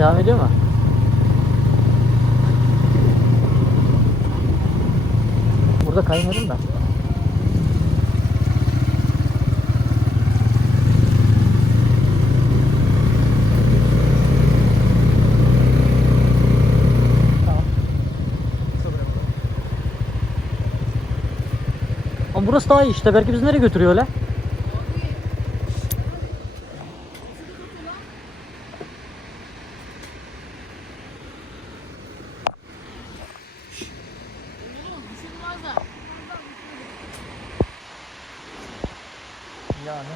Devam ediyor mu? Burada kaymadım da. Tamam. Ama burası daha iyi işte. Belki bizi nereye götürüyor öyle? Yani.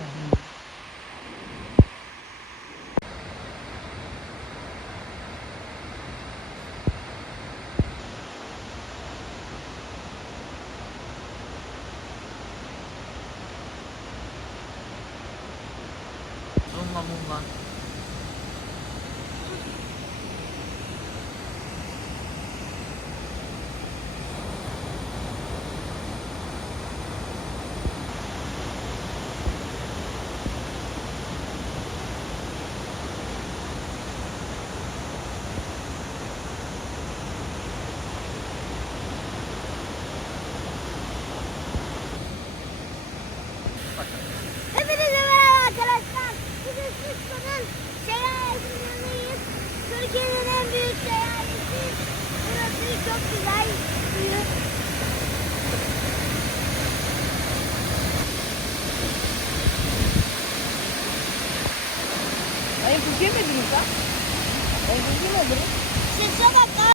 Mumla. Hepinize merhaba arkadaşlar. Bugün Suskun'un seyahatindeyiz. Türkiye'nin en büyük seyahati. Burası çok güzel. Büyük. Ay kuş yemediniz ha? Ay kuş yemediniz. Sese bak ha.